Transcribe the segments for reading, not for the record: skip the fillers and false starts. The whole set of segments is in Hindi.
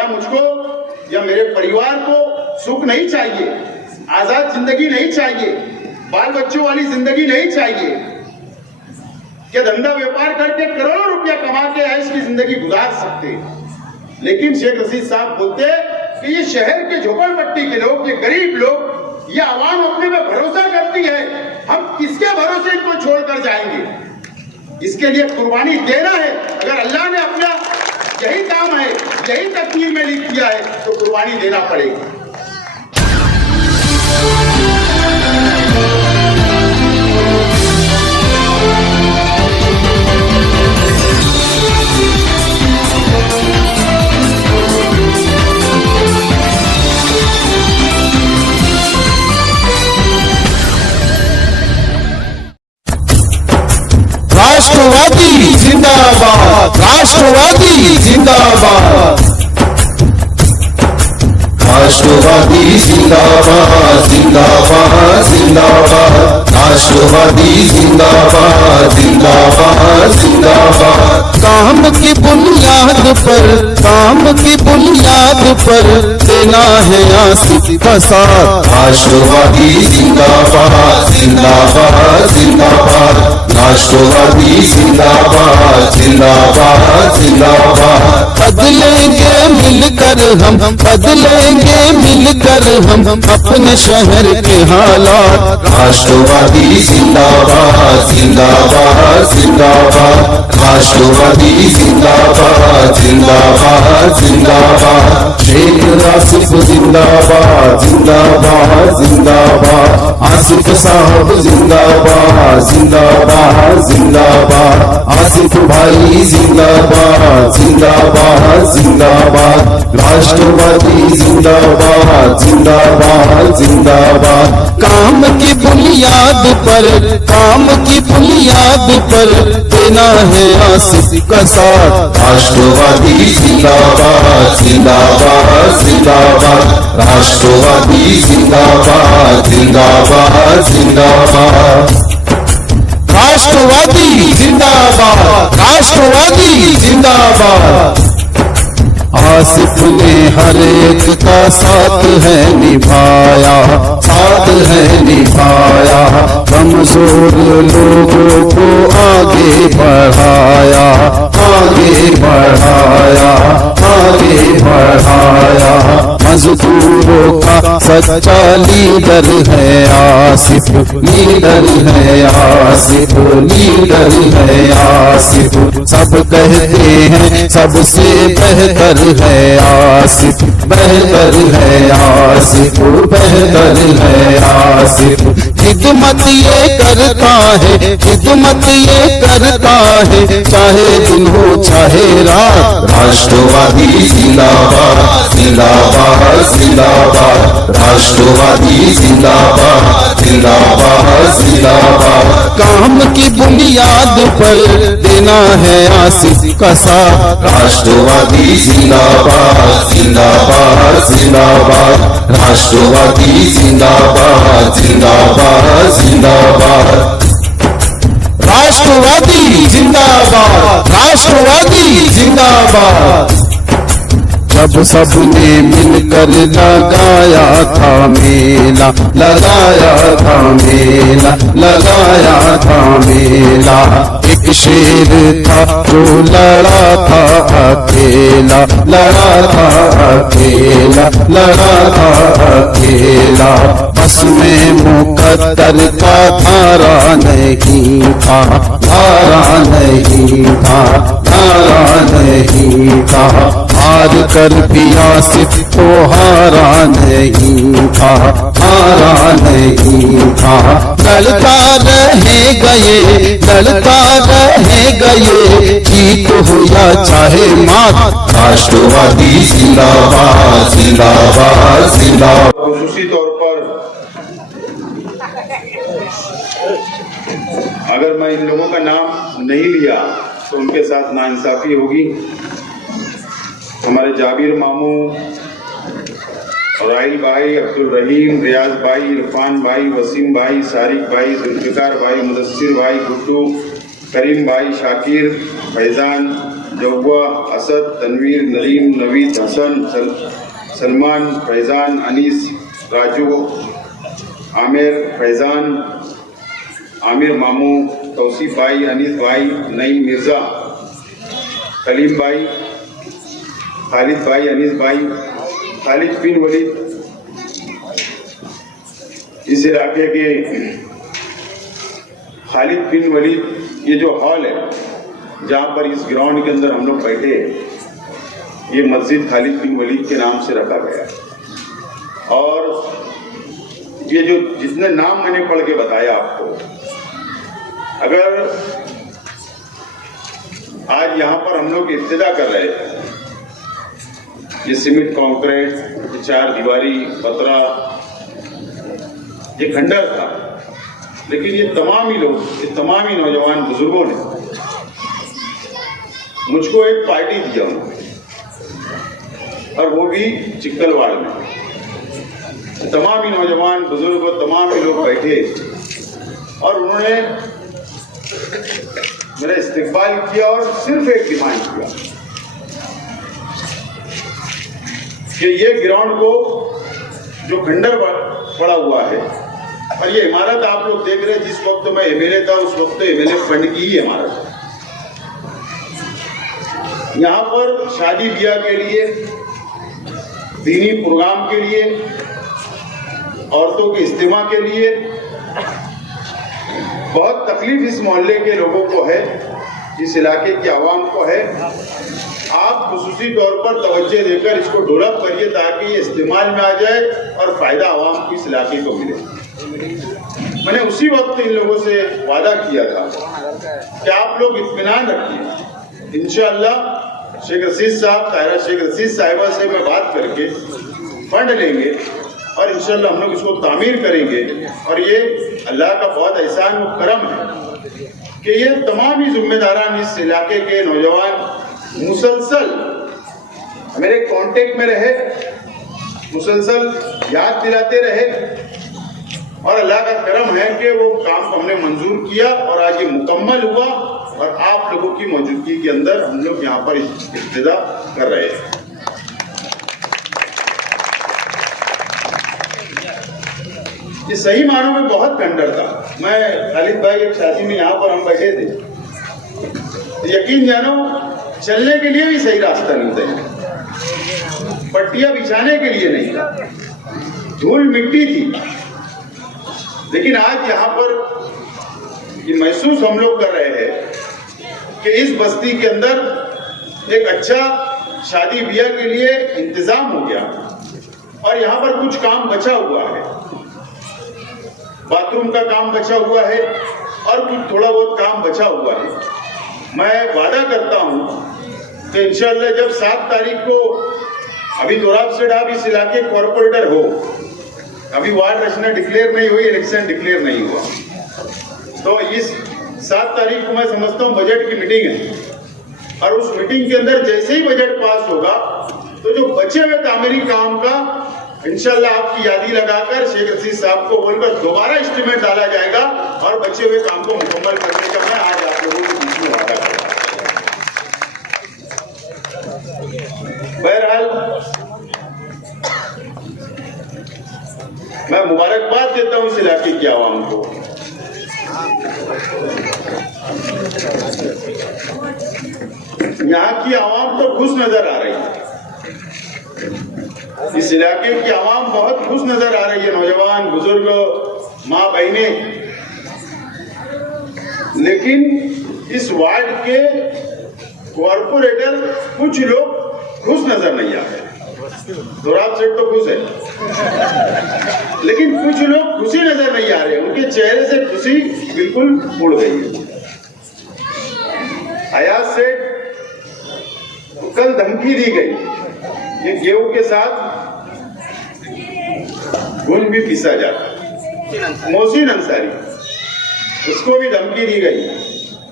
क्या मुझको या मेरे परिवार को सुख नहीं चाहिए, आजाद जिंदगी नहीं चाहिए, बाल बच्चों वाली जिंदगी नहीं चाहिए? क्या धंधा व्यापार करके करोड़ों रुपया कमा के ऐश की जिंदगी गुजार सकते? लेकिन शेख रशीद साहब बोलते कि ये शहर के झोपड़पट्टी के लोग, ये गरीब लोग, ये आवाम अपने पे भरोसा करती है, हम किसके भरोसे इनको छोड़कर जाएंगे? इसके लिए कुर्बानी देना है। अगर अल्लाह ने अपना यही काम है, यही तकदीर में लिख दिया है, तो कुर्बानी देना पड़ेगी। राष्ट्रवादी जिंदाबाद, राष्ट्रवादी जिंदाबाद, राष्ट्रवादी जिंदाबाद, जिंदाबाद जिंदाबाद, राष्ट्रवादी जिंदाबाद, जिंदाबाद जिंदाबाद। काम की बुनियाद पर, काम की बुनियाद पर देना है आसिफ का साथ। राष्ट्रवादी जिंदाबाद, जिंदाबाद जिंदाबाद, राष्ट्रवादी जिंदाबाद, जिंदाबाद जिंदाबाद। बदलेंगे मिलकर हम, बदलेंगे मिलकर हम अपने शहर के हालात। राष्ट्रवादी जिंदाबाद, जिंदाबाद जिंदाबाद, राष्ट्रवादी जिंदाबाद, जिंदाबाद जिंदाबाद। शेख आसिफ जिंदाबाद, जिंदाबाद जिंदाबाद, आसिफ साहब जिंदाबाद, जिंदाबाद जिंदाबाद, आसिफ भाई जिंदाबाद, जिंदाबाद जिंदाबाद, राष्ट्रवादी जिंदाबाद, जिंदाबाद जिंदाबाद। काम की बुनियाद पर, काम की बुनियाद पर देना है आसिफ का साथ। राष्ट्रवादी जिंदाबाद, जिंदाबाद जिंदाबाद, राष्ट्रवादी जिंदाबाद, जिंदाबाद जिंदाबाद, राष्ट्रवादी जिंदाबाद, राष्ट्रवादी जिंदाबाद। आसिफ ने हर एक का साथ है निभाया, साथ है निभाया, कमजोर लोगों को आगे बढ़ाया, आगे बढ़ाया, आगे बढ़ाया। मजदूरों का सच्चा लीडर है आसिफ, लीडर है आसिफ, लीडर है आसिफ। सब कहते हैं सबसे बेहतर है आसिफ, बेहतर है आसिफ, बेहतर है आसिफ। खिदमत ये करता है, खिदमत ये करता है, चाहे दिन हो चाहे रात। राष्ट्रवादी जिंदाबाद, जिंदाबाद जिंदाबाद, राष्ट्रवादी जिंदाबाद, जिंदाबाद जिंदाबाद। काम की बुनियाद पर देना है आसिफ का साथ। राष्ट्रवादी जिंदाबाद, जिंदाबाद जिंदाबाद, राष्ट्रवादी जिंदाबाद, जिंदाबाद जिंदाबाद, राष्ट्रवादी जिंदाबाद, राष्ट्रवादी जिंदाबाद। जब सबने मिलकर लगाया था मेला, लगाया था मेला, लगाया था मेला। एक शेर था जो लड़ा था अकेला, लड़ा था अकेला, लड़ा था अकेला। बस में मुकद्दर का धारा नहीं था, धारा नहीं था, धारा नहीं था। हार कर भी आसिफ को हारा नहीं था, हारा नहीं था। लड़ता रहे गए, लड़ता रहे गए, जीत हो या चाहे मात। राष्ट्रवादी जिंदाबाद, जिंदाबाद जिंदाबाद। खुसूसी तौर पर अगर मैं इन लोगों का नाम नहीं लिया तो उनके साथ नाइंसाफी होगी। हमारे जाबिर मामू, राहिल भाई, अब्दुल रहीम, रियाज भाई, इरफान भाई, वसीम भाई, सारिक भाई, जुल्फिकार भाई, मुदस्सिर भाई, गुड्डू, करीम भाई, शाकिर, फैजान, जौवा, असद, तनवीर, नरीम, नवीद, हसन, सलमान, फैज़ान, अनीस, राजू, आमिर, फैज़ान, आमिर मामू, तौसीफ भाई, अनीस भाई, नईम मिर्ज़ा, कलीम भाई, खालिद भाई, अनीस भाई, खालिद बिन वलीद, इस इलाके के खालिद बिन वलीद, ये जो हॉल है जहाँ पर इस ग्राउंड के अंदर हम लोग बैठे हैं, ये मस्जिद खालिद बिन वलीद के नाम से रखा गया है। और ये जो जितने नाम मैंने पढ़ के बताया आपको, अगर आज यहाँ पर हम लोग इब्तिदा कर रहे थे, ये सीमेंट कंक्रीट, ये चार दीवारी पतरा, ये खंडर था, लेकिन ये तमाम ही लोग, ये तमाम ही नौजवान बुजुर्गों ने मुझको एक पार्टी दिया उन्होंने, और वो भी चिक्कलवाड़ में। तमाम ही नौजवान बुजुर्ग, तमाम ही लोग बैठे और उन्होंने मेरा इस्तेकबाल किया और सिर्फ एक डिमांड किया कि ये ग्राउंड को जो खंडर पड़ा हुआ है, और ये इमारत आप लोग देख रहे हैं, जिस वक्त मैं एमएलए था उस वक्त एमएलए फंड की ही इमारत है। यहाँ पर शादी ब्याह के लिए, दीनी प्रोग्राम के लिए, औरतों के इज्तिमा के लिए बहुत तकलीफ इस मोहल्ले के लोगों को है, इस इलाके की आवाम को है। आप खुसूसी तौर पर तवज्जो देकर इसको डेवलप करिए ताकि ये इस्तेमाल में आ जाए और फायदा आवाम को इस इलाके को मिले। मैंने उसी वक्त इन लोगों से वादा किया था कि आप लोग इत्मीनान रखिए, इंशाअल्लाह शेख रशीद साहब, ताहिरा शेख रशीद साहिबा से मैं बात करके फंड लेंगे और इंशाअल्लाह हम लोग इसको तामीर करेंगे। और ये अल्लाह का बहुत एहसान और करम है कि ये तमाम ही जिम्मेदारान इस इलाके के नौजवान मुसलसल मेरे कांटेक्ट में रहे, मुसलसल याद दिलाते रहे, और अल्लाह का करम है कि वो काम हमने मंजूर किया और आज ये मुकम्मल हुआ और आप लोगों की मौजूदगी के अंदर हम लोग यहाँ पर इब्तिदा कर रहे हैं। ये सही मानों में बहुत खंडर था। मैं खालिद भाई एक शादी में यहाँ पर हम बैठे थे, तो यकीन जानो चलने के लिए भी सही रास्ता नहीं था, पट्टियां बिछाने के लिए नहीं था, धूल मिट्टी थी। लेकिन आज यहाँ पर ये महसूस हम लोग कर रहे हैं कि इस बस्ती के अंदर एक अच्छा शादी ब्याह के लिए इंतजाम हो गया और यहाँ पर कुछ काम बचा हुआ है, बाथरूम का काम बचा हुआ है और कुछ थोड़ा बहुत काम बचा हुआ है। मैं वादा करता हूँ कि इंशाअल्लाह जब 7 तारीख को, अभी दोराब सेठ आप इस इलाके कॉर्पोरेटर हो, अभी वार्ड रचना डिक्लेयर नहीं हुई, इलेक्शन डिक्लेयर नहीं हुआ, तो इस 7 तारीख को मैं समझता हूँ बजट की मीटिंग है और उस मीटिंग के अंदर जैसे ही बजट पास होगा तो जो बचे हुए तामीरी काम का इंशाअल्लाह आपकी यादी लगाकर शेख रशीद साहब को बोलकर दोबारा एस्टीमेट डाला जाएगा और बचे हुए काम को मुकम्मल करने का मैं आज आप लोगों के बीच में वादा कर रहा हूं। बहरहाल मैं मुबारकबाद देता हूं इस इलाके की आवाम को। यहाँ की आवाम तो खुश नजर आ रही है, इस इलाके की आवाम बहुत खुश नजर आ रही है, नौजवान, बुजुर्ग, माँ बहने। लेकिन इस वार्ड के कॉर्पोरेटर कुछ लोग खुश नजर नहीं आ रहे। दोराब सेठ तो खुश है, लेकिन कुछ लोग खुशी नजर नहीं आ रहे, उनके चेहरे से खुशी बिल्कुल उड़ गई है। अयाज सेठ को कल धमकी दी गई, ये गेहूं के साथ गुल भी पीसा जाता। मोहसिन अंसारी, उसको भी धमकी दी गई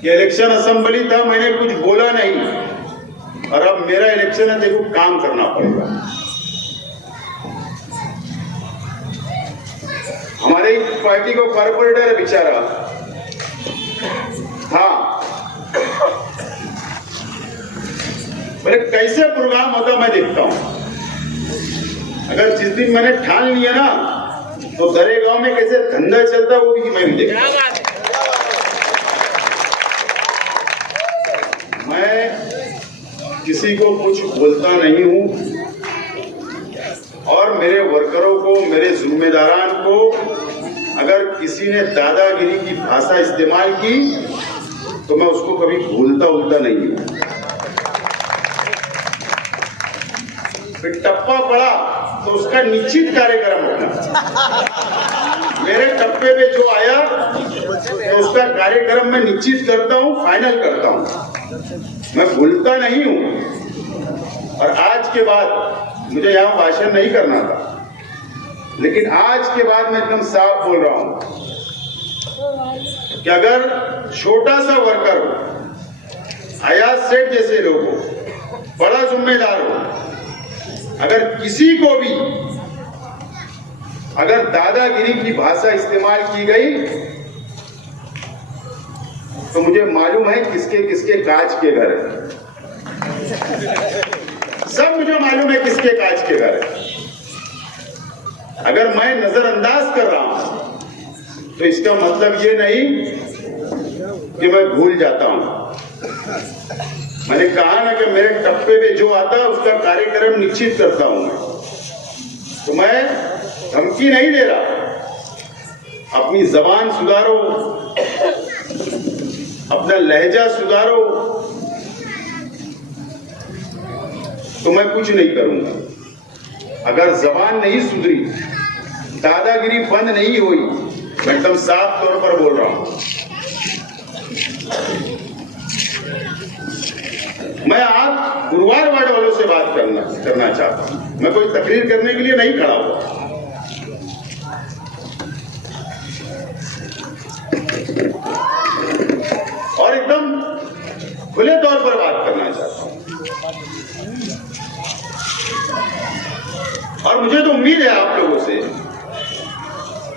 कि इलेक्शन असेंबली था, मैंने कुछ बोला नहीं और अब मेरा इलेक्शन है, देखो काम करना पड़ेगा। हमारे पार्टी को कॉर्पोरेटर है बेचारा, हाँ बोले कैसे प्रोग्राम होता मैं देखता हूं। अगर जिस दिन मैंने ठान लिया ना तो दरेगांव में कैसे धंधा चलता वो भी मैं भी देखता हूं। मैं किसी को कुछ बोलता नहीं हूं और मेरे वर्करों को, मेरे जिम्मेदारान को अगर किसी ने दादागिरी की भाषा इस्तेमाल की तो मैं उसको कभी भूलता नहीं हूं। फिर टप्पा पड़ा तो उसका निश्चित कार्यक्रम होगा। मेरे टप्पे पे जो आया तो उसका कार्यक्रम मैं निश्चित करता हूं, फाइनल करता हूं, मैं भूलता नहीं हूं। और आज के बाद मुझे यहां भाषण नहीं करना था, लेकिन आज के बाद मैं एकदम साफ बोल रहा हूं कि अगर छोटा सा वर्कर हो, अयाज सेठ जैसे लोग हो, बड़ा जिम्मेदार हो, अगर किसी को भी अगर दादागिरी की भाषा इस्तेमाल की गई तो मुझे मालूम है किसके किसके कांच के घर है। सब मुझे मालूम है किसके कांच के घर है। अगर मैं नजरअंदाज कर रहा हूं तो इसका मतलब ये नहीं कि मैं भूल जाता हूं। मैंने कहा ना कि मेरे टप्पे पे जो आता है उसका कार्यक्रम निश्चित करता हूं मैं। तो मैं धमकी नहीं दे रहा। अपनी जबान सुधारो, अपना लहजा सुधारो, तो मैं कुछ नहीं करूंगा। अगर जबान नहीं सुधरी, दादागिरी बंद नहीं हुई, मैं एकदम साफ तौर पर बोल रहा हूं। मैं आज गुरुवार वार्ड वालों से बात करना चाहता हूं। मैं कोई तकरीर करने के लिए नहीं खड़ा हुआ। और एकदम खुले तौर पर बात करना चाहता हूं। और मुझे तो उम्मीद है आप लोगों से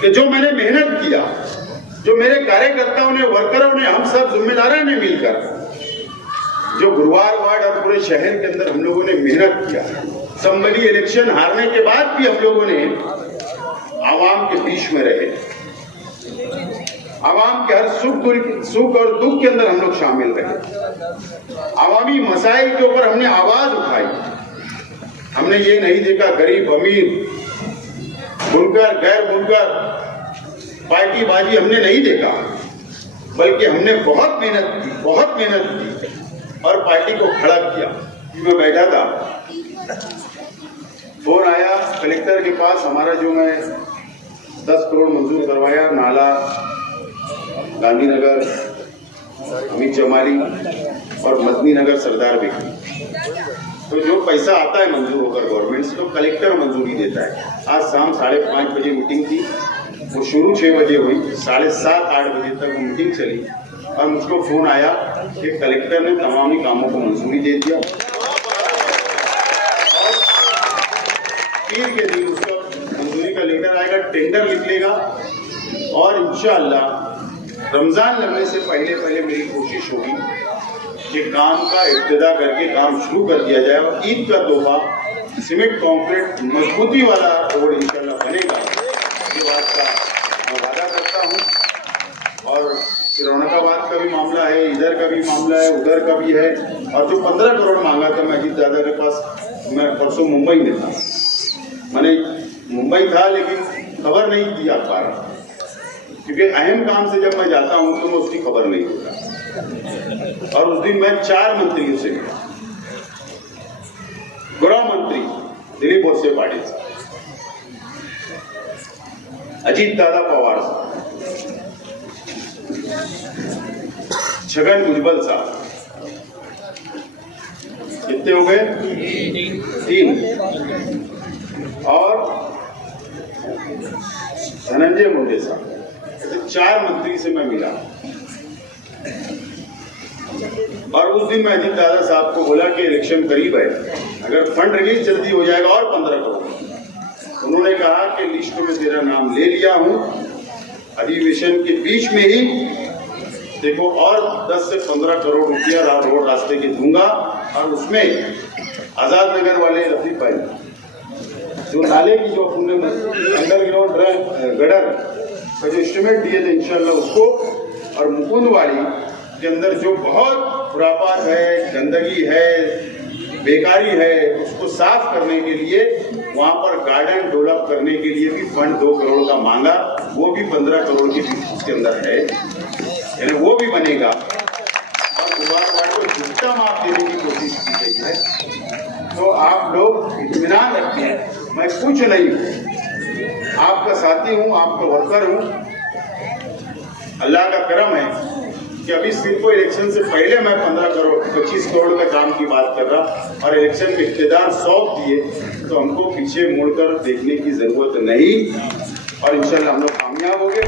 कि जो मैंने मेहनत किया, जो मेरे कार्यकर्ताओं ने, वर्करों ने, हम सब जिम्मेदारों ने मिलकर जो गुरुवार वार्ड और पूरे शहर के अंदर हम लोगों ने मेहनत किया, संसदीय इलेक्शन हारने के बाद भी हम लोगों ने आवाम के बीच में रहे, आवाम के हर सुख और दुख के अंदर हम लोग शामिल रहे, आवामी मसाइल के ऊपर हमने आवाज उठाई। हमने ये नहीं देखा गरीब अमीर, बुनकर गैर बुनकर, पार्टी बाजी हमने नहीं देखा, बल्कि हमने बहुत मेहनत की और पार्टी को खड़ा किया। मैं बैठा था, फोन आया कलेक्टर के पास, हमारा जो मैं 10 करोड़ मंजूर करवाया, नाला गांधीनगर, अमित चमाली और मदनी नगर सरदार बेकरी, तो जो पैसा आता है मंजूर होकर गवर्नमेंट से तो कलेक्टर मंजूरी देता है। आज शाम 5:30 बजे मीटिंग थी, वो शुरू 6 बजे हुई, 7:30-8 बजे तक वो मीटिंग चली और मुझको फोन आया कि कलेक्टर ने तमाम ही कामों को मंजूरी दे दिया। पीर के दिन उसका मंजूरी का लेटर आएगा, टेंडर निकलेगा और इंशाअल्लाह रमजान लगने से पहले मेरी कोशिश होगी कि काम का इब्तिदा करके काम शुरू कर दिया जाए और ईद का तोहफा सीमेंट कंक्रीट मजबूती वाला रोड इंशाल्लाह बनेगा। ये बात का मैं वादा करता हूँ। और फिर औरंगाबाद का भी मामला है, इधर का भी मामला है, उधर का भी है। और जो 15 करोड़ मांगा था मैं अजीत दादा के पास, मैं परसों मुंबई में था, मैंने मुंबई था लेकिन खबर नहीं दी आप पा रहा, क्योंकि अहम काम से जब मैं जाता हूं तो मैं उसकी खबर नहीं होता। और उस दिन मैं 4 मंत्रियों से मिला, गृह मंत्री दिलीप वळसे पाटील साहब, अजीत दादा पवार साहब, छगन भुजबल साहब, कितने हो गए? 3। और धनंजय मुंडे साहब, 4 मंत्री से मैं मिला। और उस दिन मैं अजीत दादा साहब को बोला कि इलेक्शन करीब है, अगर फंड रिलीज जल्दी हो जाएगा और 15 करोड़। उन्होंने कहा कि लिस्ट में तेरा नाम ले लिया हूं, अधिवेशन के बीच में ही देखो और 10 से 15 करोड़ रुपया रोड रास्ते के दूंगा और उसमें आजाद नगर वाले लतीफ भाई जो नाले की जो अपने अंडरग्राउंड गडर का जो एस्टिमेट दिए थे इंशाल्लाह उसको, और मुकुंदवाड़ी के अंदर जो बहुत खुरापात है, गंदगी है, बेकारी है, उसको साफ करने के लिए वहां पर गार्डन डेवलप करने के लिए भी फंड 2 करोड़ का मांगा, वो भी 15 करोड़ की उसके अंदर है, यानी वो भी बनेगा। और गुबारवाड़ को झुकता माफ देने की कोशिश की गई है। तो आप लोग इत्मीनान रखें, मैं कुछ नहीं हूँ, आपका साथी हूँ, आपका वर्कर हूँ। अल्लाह का करम है कि अभी सिर्फ इलेक्शन से पहले मैं 25 करोड़ का काम की बात कर रहा, और इलेक्शन में इख्तियार सौंप दिए, तो हमको पीछे मुड़कर देखने की जरूरत नहीं, और इंशाल्लाह हम लोग कामयाब हो गए।